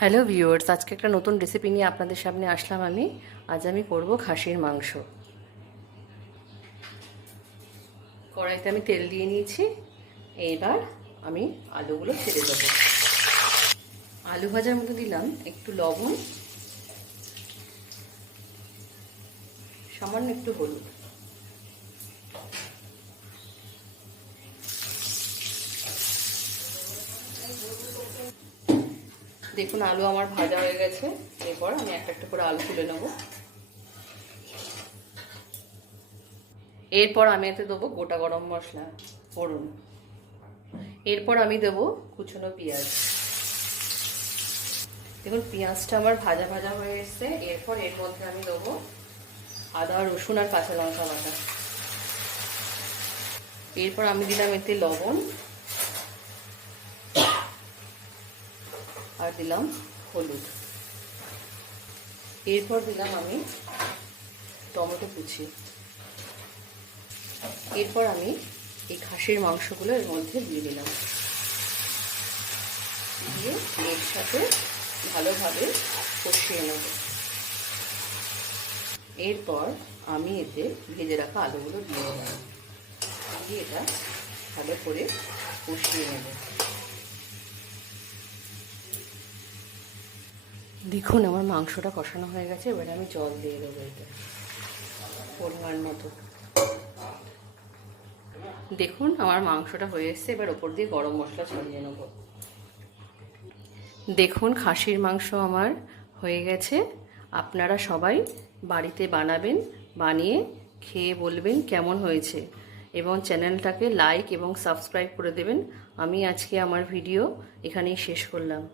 Hello viewers, আজকে একটা নতুন রেসিপি নিয়ে আপনাদের সামনে আসলাম আমি। আজ আমি করব খাসির মাংস। কড়াইতে আমি তেল দিয়ে নিয়েছি। এবার আমি আলুগুলো ছেড়ে দেবো। আলু ভাজার মধ্যে দিলাম একটু লবণ, সামান্য একটু হলুদ। দেখুন আলু আমার ভাজা হয়ে গেছে। এরপর আমি একটা একটা করে আলু তুলে নেব। এরপর আমি এতে দেবো গোটা গরম মশলা, ফোড়ন। এরপর আমি দেবো কুচনো পেঁয়াজ। দেখুন পেঁয়াজটা আমার ভাজা ভাজা হয়ে এসছে। এরপর এর মধ্যে আমি দেবো আদা, রসুন আর কাঁচা লঙ্কা বাটা। এরপর আমি দিলাম এতে লবণ আর দিলাম হলুদ। এরপর দিলাম আমি টমেটো কুচি। এরপর আমি এই খাসির মাংসগুলো এর মধ্যে দিয়ে দিলাম, দিয়ে এর সাথে ভালোভাবে কষিয়ে নেব। এরপর আমি এতে ভেজে রাখা আলুগুলো দিয়ে দিলাম, দিয়ে এটা ভালো করে কষিয়ে নেব। দেখুন আমার মাংসটা কষানো হয়ে গেছে। এবারে আমি জল দিয়ে দেবো এটা পরিমাণ মতো। দেখুন আমার মাংসটা হয়ে এসছে। এবার ওপর দিয়ে গরম মশলা ছড়িয়ে নেব। দেখুন খাসির মাংস আমার হয়ে গেছে। আপনারা সবাই বাড়িতে বানাবেন, বানিয়ে খেয়ে বলবেন কেমন হয়েছে, এবং চ্যানেলটাকে লাইক এবং সাবস্ক্রাইব করে দেবেন। আমি আজকে আমার ভিডিও এখানেই শেষ করলাম।